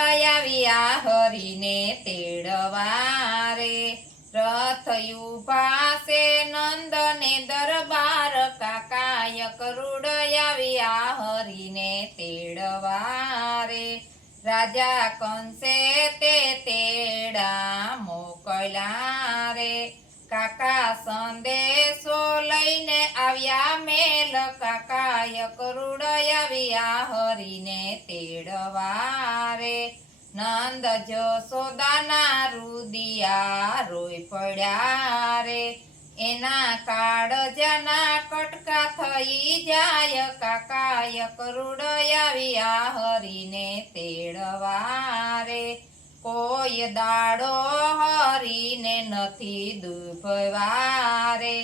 આવ્યા હરીને તેડવા રે। રથ ઉભા છે નંદને દરબાર, કાકાય કરુડ આવ્યા હરીને તેડવા રે। રાજા કંસે તે તેડા મોકલ્યા રે, કાકા સંદેશો લઈને આવ્યા મેલ, કાકાય કરુડ આવ્યા હરીને તેડવા રે। નંદ જશોદાના રુદિયા રોઈ પડ્યા રે, એના કાળજાના કટકા થઈ જાય, કાકાય કરુડ આવ્યા હરીને તેડવા રે। કોઈ દાડો હરીને નથી દુભવા રે,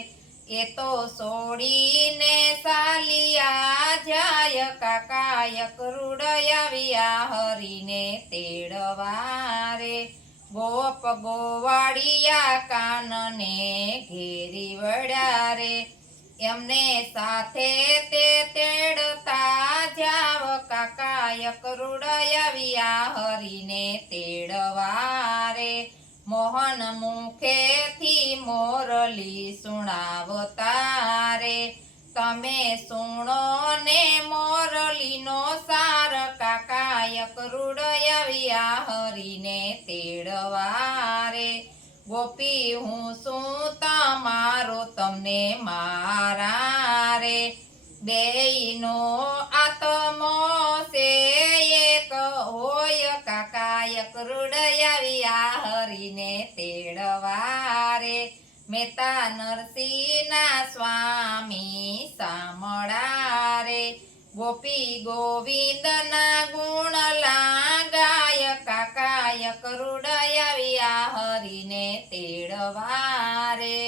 એ તો છોડીને ચાલ્યા જાય, કાકાય કરુડ આવ્યા હરીને તેડવા રે। ગોપ ગોવાળિયા કાનને ઘેરી વળ્યા રે, એમને સાથે તે તેડતા જાવ, કાકાય કરુડ આવ્યા હરીને તેડવા રે। મોહન મુખેથી મોરલી સુણાવતા રે, તમે સુણો ને મોરલીનો સાર, કાકાય કરુડ આવ્યા હરીને તેડવા રે। ગોપી હું શું તમારો તમને મારા રે, બેયનો આત્મો છે એક હોય, કાકાય કરુડ આવ્યા હરીને તેડવા રે। મહેતા નરસિંહના સ્વામી સામળા રે, ગોપી ગોવિંદના ગુણ ગાય, કાકાય કરુડ આવ્યા હરીને તેડવા રે।